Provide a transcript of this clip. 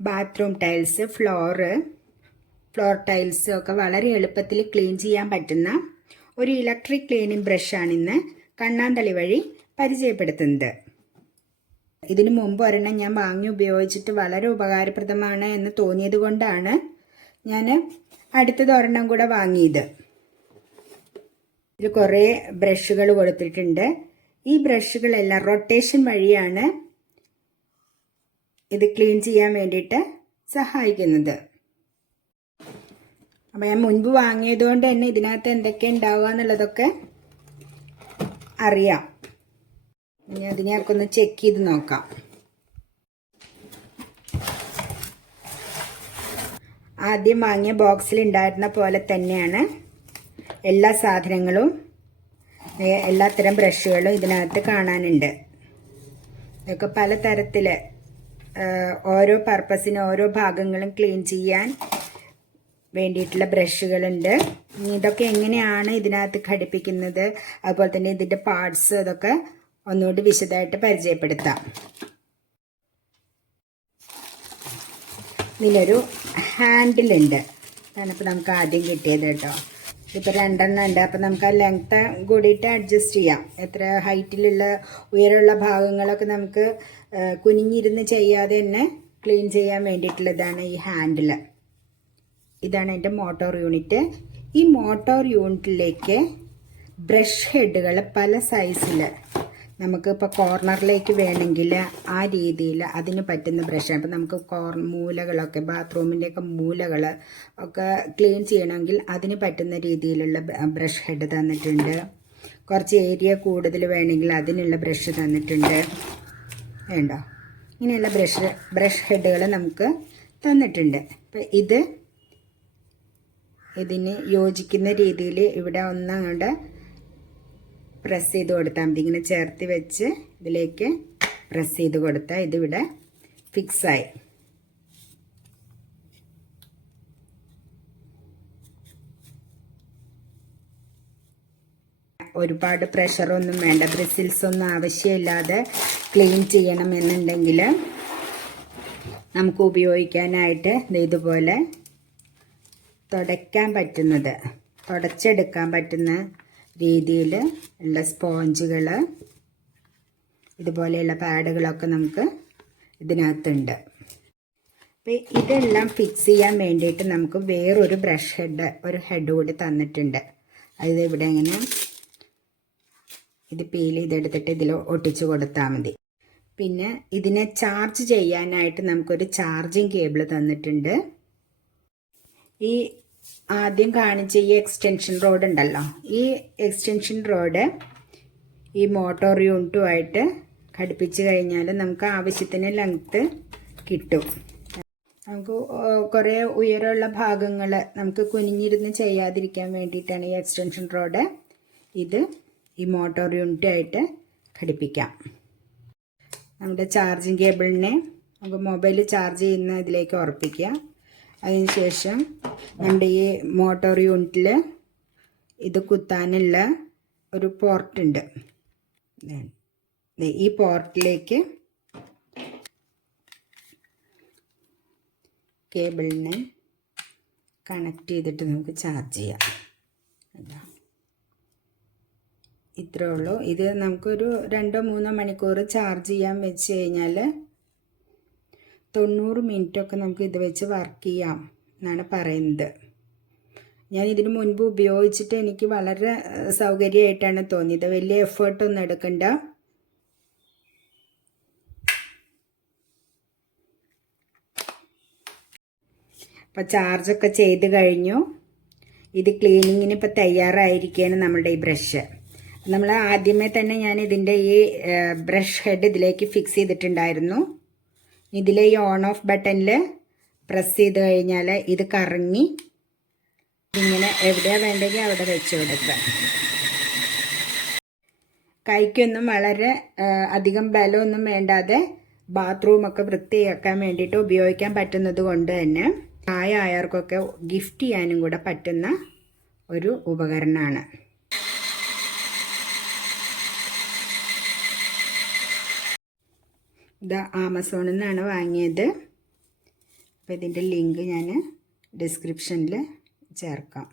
Bathroom tiles, floor tiles ഒക്കെ വളരെ എളുപ്പത്തിൽ ക്ലീൻ ചെയ്യാൻ പറ്റുന്ന ഒരു ഇലക്ട്രിക് ക്ലീനിങ് ബ്രഷാണ് ഇന്ന് കണ്ണാന്തളി വഴി പരിചയപ്പെടുത്തുന്നത്. ഇതിനു മുമ്പ് ഒരെണ്ണം ഞാൻ വാങ്ങി ഉപയോഗിച്ചിട്ട് വളരെ ഉപകാരപ്രദമാണ് എന്ന് തോന്നിയത് കൊണ്ടാണ് ഞാൻ അടുത്തത് ഒരെണ്ണം കൂടെ വാങ്ങിയത്. ഇതിൽ കുറേ ബ്രഷുകൾ കൊടുത്തിട്ടുണ്ട്. ഈ ബ്രഷുകളെല്ലാം റൊട്ടേഷൻ വഴിയാണ് ഇത് ക്ലീൻ ചെയ്യാൻ വേണ്ടിയിട്ട് സഹായിക്കുന്നത്. അപ്പം ഞാൻ മുൻപ് വാങ്ങിയതുകൊണ്ട് തന്നെ ഇതിനകത്ത് എന്തൊക്കെ ഉണ്ടാവുക എന്നുള്ളതൊക്കെ അറിയാം. ഇനി അതിനെയൊക്കെ ഒന്ന് ചെക്ക് ചെയ്ത് നോക്കാം. ആദ്യം വാങ്ങിയ ബോക്സിൽ ഉണ്ടായിരുന്ന പോലെ തന്നെയാണ് എല്ലാ സാധനങ്ങളും, എല്ലാത്തരം ബ്രഷുകളും ഇതിനകത്ത് കാണാനുണ്ട്. ഇതൊക്കെ പലതരത്തിൽ ഓരോ പർപ്പസിന് ഓരോ ഭാഗങ്ങളും ക്ലീൻ ചെയ്യാൻ വേണ്ടിയിട്ടുള്ള ബ്രഷുകളുണ്ട്. ഇതൊക്കെ എങ്ങനെയാണ് ഇതിനകത്ത് ഘടിപ്പിക്കുന്നത്, അതുപോലെ തന്നെ ഇതിൻ്റെ പാർട്സ്, അതൊക്കെ ഒന്നുകൂടി വിശദമായിട്ട് പരിചയപ്പെടുത്താം. ഇതിലൊരു ഹാൻഡിലുണ്ട്. അതാണ് ഇപ്പോൾ നമുക്ക് ആദ്യം കിട്ടിയത് കേട്ടോ. ഇപ്പോൾ 2 ഉണ്ട്. അപ്പോൾ നമുക്ക് ആ ലെങ്ത്ത് കൂടിയിട്ട് അഡ്ജസ്റ്റ് ചെയ്യാം. എത്ര ഹൈറ്റിലുള്ള ഉയരമുള്ള ഭാഗങ്ങളൊക്കെ നമുക്ക് കുനിഞ്ഞിരുന്ന് ചെയ്യാതെ തന്നെ ക്ലീൻ ചെയ്യാൻ വേണ്ടിയിട്ടുള്ളതാണ് ഈ ഹാൻഡിൽ. ഇതാണ് എൻ്റെ മോട്ടോർ യൂണിറ്റ്. ഈ മോട്ടോർ യൂണിറ്റിലേക്ക് ബ്രഷ് ഹെഡുകൾ പല സൈസിൽ നമുക്കിപ്പോൾ കോർണറിലേക്ക് വേണമെങ്കിൽ ആ രീതിയിൽ അതിന് പറ്റുന്ന ബ്രഷാണ്. അപ്പോൾ നമുക്ക് മൂലകളൊക്കെ, ബാത്റൂമിൻ്റെയൊക്കെ മൂലകൾ ഒക്കെ ക്ലീൻ ചെയ്യണമെങ്കിൽ അതിന് പറ്റുന്ന രീതിയിലുള്ള ബ്രഷ് ഹെഡ് തന്നിട്ടുണ്ട്. കുറച്ച് ഏരിയ കൂടുതൽ വേണമെങ്കിൽ അതിനുള്ള ബ്രഷ് തന്നിട്ടുണ്ട്. വേണ്ടോ, ഇങ്ങനെയുള്ള ബ്രഷ് ഹെഡുകൾ നമുക്ക് തന്നിട്ടുണ്ട്. അപ്പം ഇതിന് യോജിക്കുന്ന രീതിയിൽ ഇവിടെ ഒന്നങ്ങോട്ട് പ്രസ് ചെയ്ത് കൊടുത്താൽ മതി. ഇങ്ങനെ ചേർത്ത് വെച്ച് ഇതിലേക്ക് പ്രസ് ചെയ്ത് കൊടുത്താൽ ഇതിവിടെ ഫിക്സായി. ഒരുപാട് പ്രഷറൊന്നും വേണ്ട, ബ്രിസിൽസ് ഒന്നും ആവശ്യമില്ലാതെ ക്ലീൻ ചെയ്യണമെന്നുണ്ടെങ്കിൽ നമുക്ക് ഉപയോഗിക്കാനായിട്ട് ഇതുപോലെ തുടച്ചെടുക്കാൻ പറ്റുന്ന രീതിയിൽ ഉള്ള സ്പോഞ്ചുകൾ, ഇതുപോലെയുള്ള പാഡുകളൊക്കെ നമുക്ക് ഇതിനകത്തുണ്ട്. അപ്പോൾ ഇതെല്ലാം ഫിക്സ് ചെയ്യാൻ വേണ്ടിയിട്ട് നമുക്ക് വേറൊരു ഒരു ഹെഡ് കൂടി തന്നിട്ടുണ്ട്. അത് ഇവിടെ ഇങ്ങനെ ഇത് പീൽ ചെയ്തെടുത്തിട്ട് ഇതിൽ ഒട്ടിച്ചു കൊടുത്താൽ മതി. പിന്നെ ഇതിനെ ചാർജ് ചെയ്യാനായിട്ട് നമുക്കൊരു ചാർജിങ് കേബിൾ തന്നിട്ടുണ്ട്. ഈ ആദ്യം കാണിച്ച ഈ എക്സ്റ്റൻഷൻ റോഡ് ഉണ്ടല്ലോ, ഈ എക്സ്റ്റൻഷൻ റോഡ് ഈ മോട്ടോർ യൂണിറ്റുമായിട്ട് ഘടിപ്പിച്ച് കഴിഞ്ഞാൽ നമുക്ക് ആവശ്യത്തിന് ലെങ്ത്ത് കിട്ടും. നമുക്ക് കുറേ ഉയരമുള്ള ഭാഗങ്ങൾ നമുക്ക് കുനിഞ്ഞിരുന്ന് ചെയ്യാതിരിക്കാൻ വേണ്ടിയിട്ടാണ് ഈ എക്സ്റ്റൻഷൻ റോഡ്. ഇത് ഈ മോട്ടോർ യൂണിറ്റുമായിട്ട് ഘടിപ്പിക്കാം. നമ്മുടെ ചാർജിങ് കേബിളിനെ നമുക്ക് മൊബൈൽ ചാർജ് ചെയ്യുന്ന ഇതിലേക്ക് ഉറപ്പിക്കുക. അതിനുശേഷം നമ്മുടെ ഈ മോട്ടോർ യൂണിറ്റിൽ ഇത് കുത്താനുള്ള ഒരു പോർട്ടുണ്ട്. ഈ പോർട്ടിലേക്ക് കേബിളിനെ കണക്ട് ചെയ്തിട്ട് നമുക്ക് ചാർജ് ചെയ്യാം. ഇത്രേ ഉള്ളൂ. ഇത് നമുക്കൊരു 2-3 മണിക്കൂർ ചാർജ് ചെയ്യാൻ വെച്ച് കഴിഞ്ഞാൽ 90 മിനിറ്റൊക്കെ നമുക്ക് ഇത് വെച്ച് വർക്ക് ചെയ്യാം എന്നാണ് പറയുന്നത്. ഞാൻ ഇതിനു മുൻപ് ഉപയോഗിച്ചിട്ട് എനിക്ക് വളരെ സൗകര്യമായിട്ടാണ് തോന്നിയത്. വലിയ എഫേർട്ടൊന്നും എടുക്കണ്ട. അപ്പോൾ ചാർജൊക്കെ ചെയ്ത് കഴിഞ്ഞു. ഇത് ക്ലീനിങ്ങിന് ഇപ്പോൾ തയ്യാറായിരിക്കുകയാണ് നമ്മളുടെ ഈ ബ്രഷ്. നമ്മൾ ആദ്യമേ തന്നെ ഞാൻ ഇതിൻ്റെ ഈ ബ്രഷ് ഹെഡ് ഇതിലേക്ക് ഫിക്സ് ചെയ്തിട്ടുണ്ടായിരുന്നു. ഇതിലെ ഈ ഓൺ ഓഫ് ബട്ടണിൽ പ്രസ് ചെയ്ത് കഴിഞ്ഞാൽ ഇത് കറങ്ങി ഇങ്ങനെ എവിടെയാണ് വേണ്ടെങ്കിൽ അവിടെ വെച്ച് കൊടുക്കുക. കൈക്കൊന്നും വളരെ അധികം ബലമൊന്നും വേണ്ടാതെ ബാത്റൂമൊക്കെ വൃത്തിയാക്കാൻ വേണ്ടിയിട്ട് ഉപയോഗിക്കാൻ പറ്റുന്നത് കൊണ്ട് തന്നെ പ്രായമായവർക്കൊക്കെ ഗിഫ്റ്റ് ചെയ്യാനും കൂടെ പറ്റുന്ന ഒരു ഉപകരണമാണ്. ഇത് ആമസോണിൽ നിന്നാണ് വാങ്ങിയത്. അപ്പോൾ ഇതിൻ്റെ ലിങ്ക് ഞാൻ ഡിസ്ക്രിപ്ഷനിൽ ചേർക്കാം.